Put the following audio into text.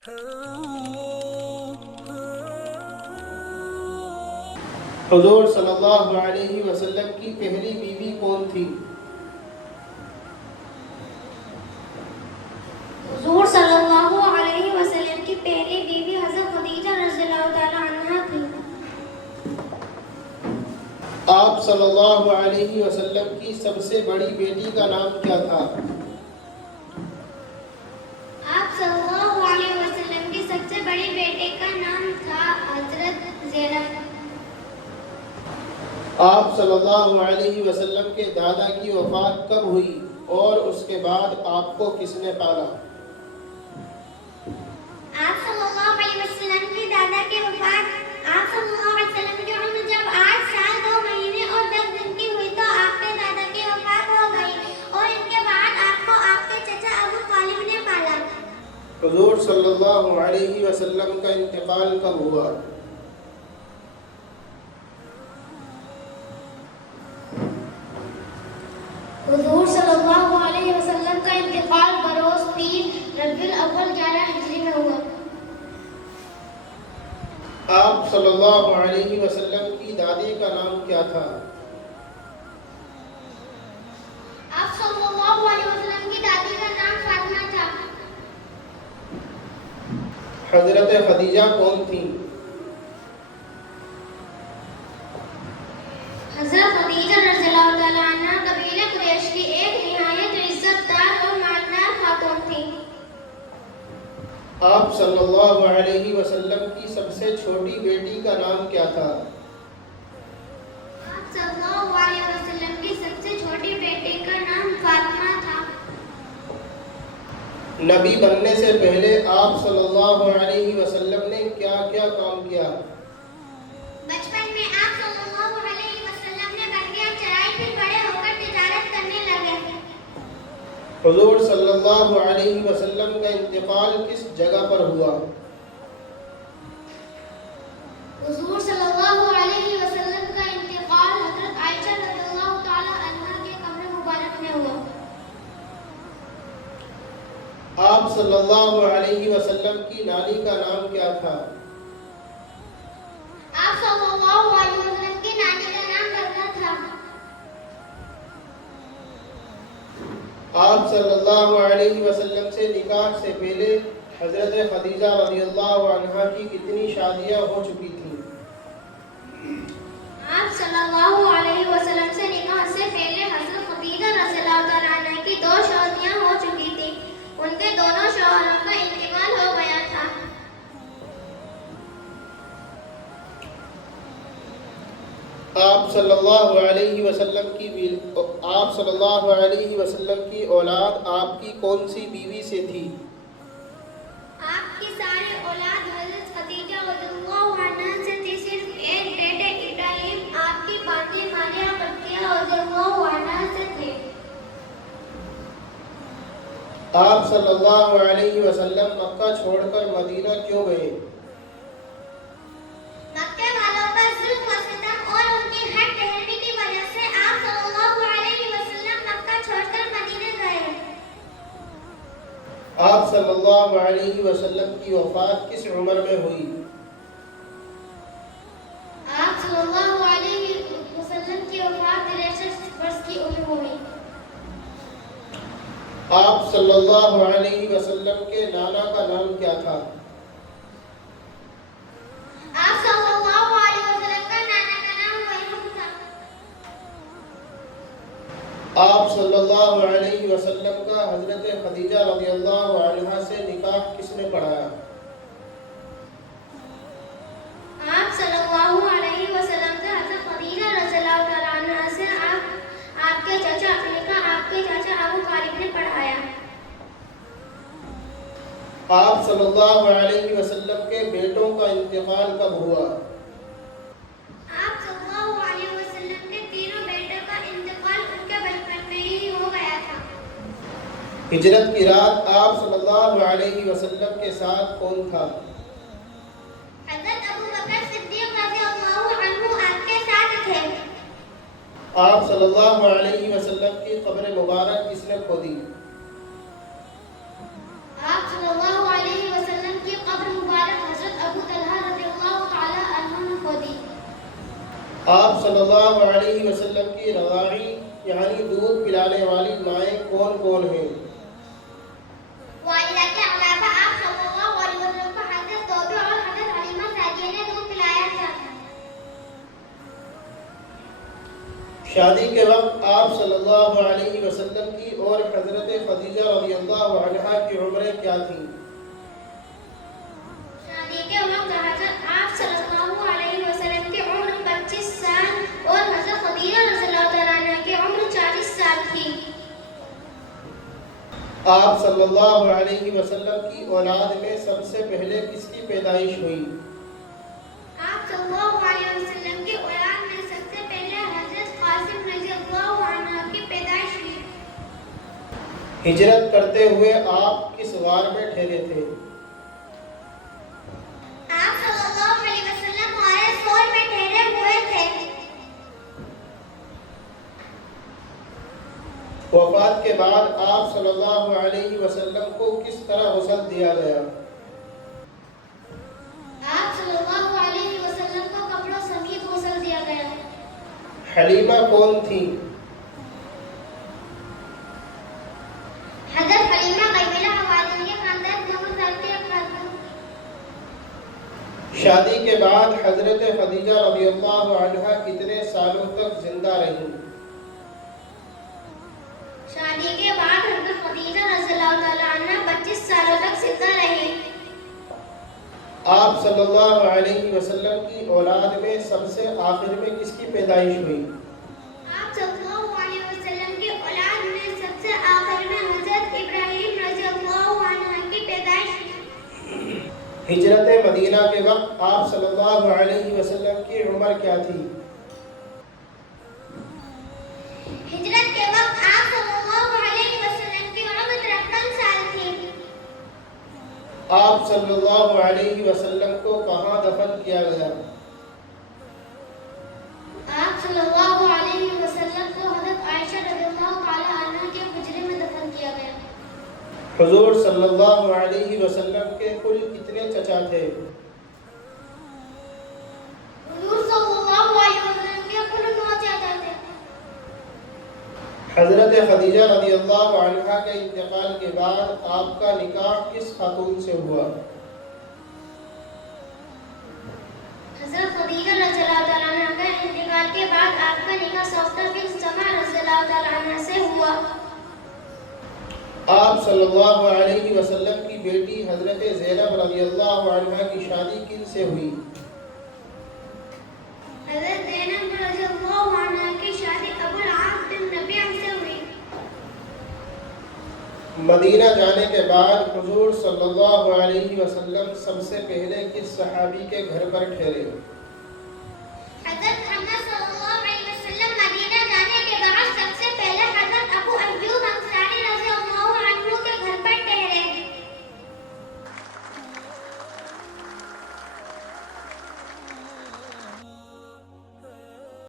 حضور صلی اللہ علیہ وسلم کی پہلی بیوی کون تھی؟ حضور صلی اللہ علیہ وسلم کی پہلی بیوی حضرت خدیجہ رضی اللہ تعالی عنہا تھی۔ آپ صلی اللہ علیہ وسلم کی سب سے بڑی بیٹی کا نام کیا تھا؟ آپ صلی اللہ علیہ وسلم کی سب سے بڑی بیٹے کا نام تھا حضرت زینب۔ آپ صلی اللہ علیہ وسلم کے دادا کی وفات کب ہوئی اور اس کے بعد آپ کو کس نے پالا؟ آپ صلی اللہ علیہ وسلم کی دادا کی وفات آپ صلی اللہ علیہ وسلم کی عمر جب 8 سال 2 مہینے اور 10 دن کی ہوئی تو آپ کے دادا کی وفات ہو گئی اور ان کے بعد آپ کو آپ کے چچا ابو طالب نے پالا۔ حضور صلی اللہ علیہ وسلم کا انتقال کب ہوا؟ حضور صلی اللہ علیہ وسلم کا انتقال بروز 3 ربیع الاول 11 ہجری میں ہوا۔ آپ صلی اللہ علیہ وسلم کی دادی کا نام کیا تھا؟ آپ صلی اللہ علیہ وسلم کی دادی کا نام فاطمہ تھا۔ حضرت خدیجہ کون تھیں؟ حضرت خدیجہ رضی اللہ تعالی عنہا قبیلہ قریش کی ایک نہایت عزت دار اور مالدار خاتون تھی۔ آپ صلی اللہ علیہ وسلم کی سب سے چھوٹی بیٹی کا نام کیا تھا؟ آپ صلی اللہ علیہ وسلم کی سب سے چھوٹی بیٹی کا نام فاطمہ تھا۔ نبی بننے سے پہلے آپ صلی اللہ علیہ وسلم نے کیا کیا کام کیا؟ بچپن میں آپ صلی اللہ علیہ وسلم نے بکریاں چرائی، پھر بڑے ہو کر تجارت کرنے لگے۔ حضور صلی اللہ علیہ وسلم کا انتقال کس جگہ پر ہوا؟ حضور صلی اللہ علیہ وسلم کا انتقال حضرت عائشہ رضی اللہ تعالی عنہا کے قبر مبارک میں ہوا۔ آپ صلی اللہ علیہ وسلم کی نانی کا نام کیا تھا؟ آپ صلی اللہ علیہ وسلم کی نانی کا نام برکہ تھا۔ آپ صلی اللہ علیہ وسلم سے نکاح سے پہلے حضرت خدیجہ رضی اللہ عنہا کی کتنی شادیاں ہو چکی تھیں؟ آپ صلی اللہ علیہ وسلم سے نکاح سے پہلے حضرت خدیجہ رضی اللہ تعالی عنہا کی 2 شادیاں ہو چکی تھیں۔ ان کے دونوں شوہروں کا انتقال ہو گیا تھا۔ آپ صلی اللہ علیہ وسلم کی اولاد آپ کی کون سی بیوی سے تھی؟ آپ کی ساری اولاد حضرت خدیجہ رضی اللہ عنہا سے تھی، صرف ایک بیٹے ابراہیم آپ کی باقی ماریہ قبطیہ رضی اللہ عنہا سے تھے۔ آپ صلی اللہ علیہ وسلم مکہ چھوڑ کر مدینہ کیوں گئے؟ مکے والوں کا ظلم و ستم اور ان کی حد پیروی کی وجہ سے آپ صلی اللہ علیہ وسلم مکہ چھوڑ کر مدینے گئے۔ آپ صلی اللہ علیہ وسلم کی وفات کس عمر میں ہوئی؟ آپ صلی اللہ علیہ وسلم کی وفات 63 برس کی عمر ہوئی۔ آپ صلی اللہ علیہ وسلم کے نانا کا نام کیا تھا؟ آپ صلی اللہ علیہ وسلم کا نانا کا نام ویحب تھا۔ آپ صلی اللہ علیہ وسلم کا حضرت خدیجہ رضی اللہ عنہا سے نکاح کس نے پڑھایا؟ آپ صلی اللہ علیہ وسلم سے حضرت خدیجہ رضی اللہ تعالی عنہا سے آپ کے چچا ابو طالب نے پڑھایا۔ آپ صلی اللہ علیہ وسلم کے بیٹوں کا انتقال کب ہوا؟ آپ صلی اللہ علیہ وسلم کے تینوں بیٹوں کا انتقال ان کے بچپن میں ہی ہو گیا تھا۔ ہجرت کی رات آپ صلی اللہ علیہ وسلم کے ساتھ کون تھا؟ حضرت ابو بکر صدیق رضی اللہ عنہ آپ کے ساتھ تھے۔ آپ صلی اللہ علیہ وسلم کی قبر مبارک کس نے کھودی؟ آپ صلی اللہ علیہ وسلم کی آپ صلی اللہ علیہ وسلم کی رضاعی یعنی دودھ پلانے والی مائیں کون کون ہیں؟ والدہ کے علاوہ آپ صلی اللہ علیہ وسلم کو حضرت توبہ اور حضرت حلیمہ سعدیہ نے دودھ پلایا تھا۔ شادی کے وقت آپ صلی اللہ علیہ وسلم کی اور حضرت خدیجہ رضی اللہ عنہا کی عمریں کیا تھیں؟ شادی کے وقت حضرت آپ صلی اللہ علیہ وسلم کی عمر 25 سال اور حضرت خدیجہ رضی اللہ تعالیٰ عنہ کی عمر 40 سال تھی۔ آپ صلی اللہ علیہ وسلم کی اولاد میں سب سے پہلے کس کی پیدائش ہوئی؟ آپ صلی اللہ علیہ وسلم کی اولاد میں سب سے پہلے حضرت قاسم رضی اللہ عنہ کی پیدائش ہوئی۔ ہجرت کرتے ہوئے آپ کس غار میں ٹھہرے تھے؟ آپ صلی اللہ علیہ وسلم غار ثور میں ٹھہرے ہوئے تھے۔ وفات کے بعد آپ صلی اللہ علیہ وسلم کو کس طرح غسل دیا گیا؟ آپ صلی اللہ علیہ وسلم کو کپڑوں سمیت غسل دیا گیا۔ حلیمہ کون تھی؟ حضرت حلیمہ قیملہ حوازن کے خاندان 9 سال کے خاتون۔ شادی کے بعد حضرت خدیجہ رضی اللہ عنہا کتنے سالوں تک زندہ رہیں؟ شادی کے بعد حضرت خدیجہ رضی اللہ تعالیٰ عنہ 25 سالوں تک زندہ رہی۔ آپ صلی اللہ علیہ وسلم کی اولاد میں سب سے آخر میں کس کی پیدائش ہوئی؟ آپ صلی اللہ علیہ وسلم کی اولاد میں سب سے آخر میں حضرت ابراہیم رضی اللہ عنہ کی پیدائش ہوئی۔ ہجرت مدینہ کے وقت آپ صلی اللہ علیہ وسلم کی عمر کیا تھی؟ ہجرت کے وقت آپ صلی اللہ علیہ وسلم کی عمر 53 سال تھی۔ آپ صلی اللہ علیہ وسلم کو کہاں دفن کیا گیا؟ آپ صلی اللہ علیہ وسلم کو حضرت عائشہ رضی اللہ تعالیٰ عنہ کے حجرے میں دفن کیا گیا۔ حضور صلی اللہ علیہ وسلم کے کل کتنے چچا تھے؟ حضور صلی اللہ علیہ وسلم کے کل 9 چچا تھے۔ حضرت خدیجہ رضی اللہ عنہا کے انتقال کے بعد آپ کا نکاح کس خاتون سے ہوا؟ حضرت خدیجہ رضی اللہ تعالیٰ عنہ کے انتقال کے بعد آپ کا نکاح صفدہ بنت زمع رضی اللہ تعالیٰ عنہ سے ہوا۔ آپ صلی اللہ علیہ وسلم کی بیٹی حضرت زینب رضی اللہ عنہا کی شادی کن سے ہوئی؟ حضرت زینب رضی اللہ عنہ کی شادی ابو العاص بن ربیعہ سے ہوئی۔ مدینہ جانے کے بعد حضور صلی اللہ علیہ وسلم سب سے پہلے کس صحابی کے گھر پر ٹھہرے؟